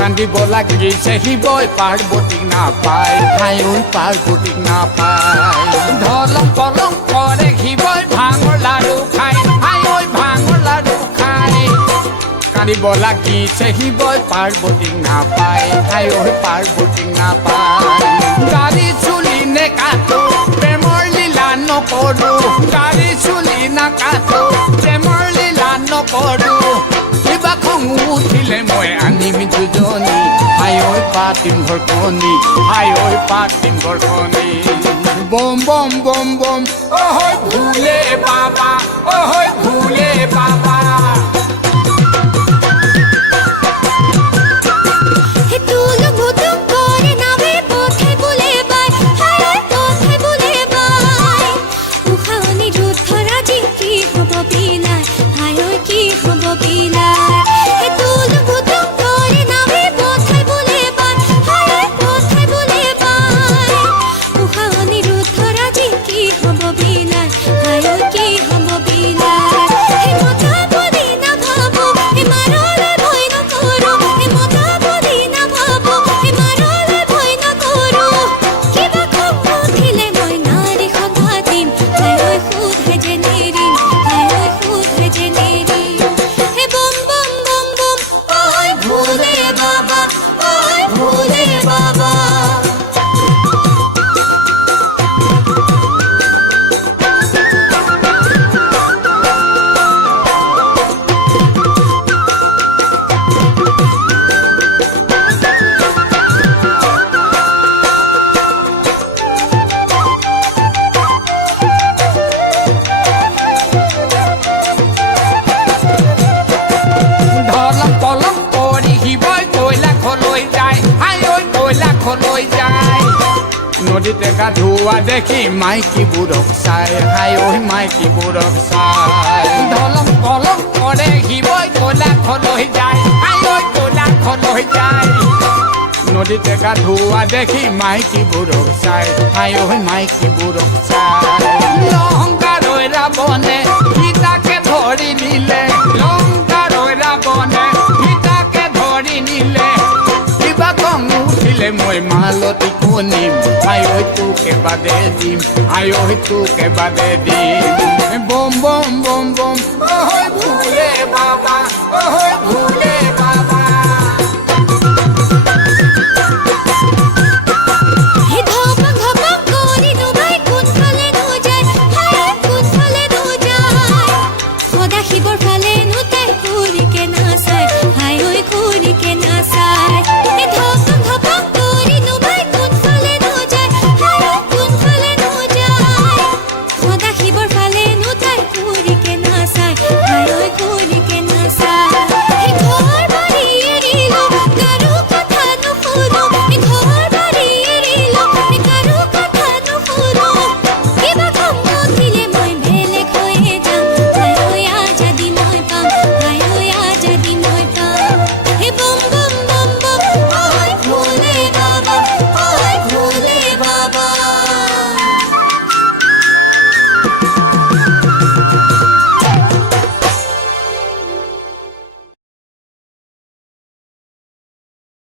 কান্দিব লাগিছে শিৱই পাৰ্বতীক নাপায় হাই ঐ পাৰ্বতীক নাপায় ধলং পলং কৰে শিৱই ভাঙৰ লাড়ু খায় হাই ঐ ভাঙৰ লাড়ু খায় কান্দিব লাগিছে শিৱই পাৰ্বতীক নাপায় হাই ঐ পাৰ্বতীক নাপায় গাড়ী চুলি নে কাটো প্ৰেমৰ লীলা নকৰো গাড়ী চুলি নাকাটো প্ৰেমৰ লীলা নকৰো কিবা খং উঠিলে মই আনিম দুজনী হাই ঐ পাতিম ঘৰখনি হাই ঐ পাতিম ঘৰখনি বম বম বম বম অহৈ ভুলে বাবা অহৈ ভুলে বাবা নদীতে গা ধোৱা দেখি মাইকীবোৰক চাই হাই ঐ মাইকীবোৰক চাই ধলং পলং কৰে শিৱই কৈলাশলৈ যায় হাই ঐ কৈলাশলৈ যায় নদীতে গা ধোৱা দেখি মাইকীবোৰক চাই হাই ঐ মাইকীবোৰক চাই লংকাৰৈ ৰাৱণে সীতাকে ধৰি নিলে লংকাৰৈ ৰাৱণে সীতাকে ধৰি নিলে কিবা খং উঠিলে মই মালতী কনিম হাই ঐ তোকে বাদে দিম হাই ঐ তোকে বাদে দিম বম বম বম বম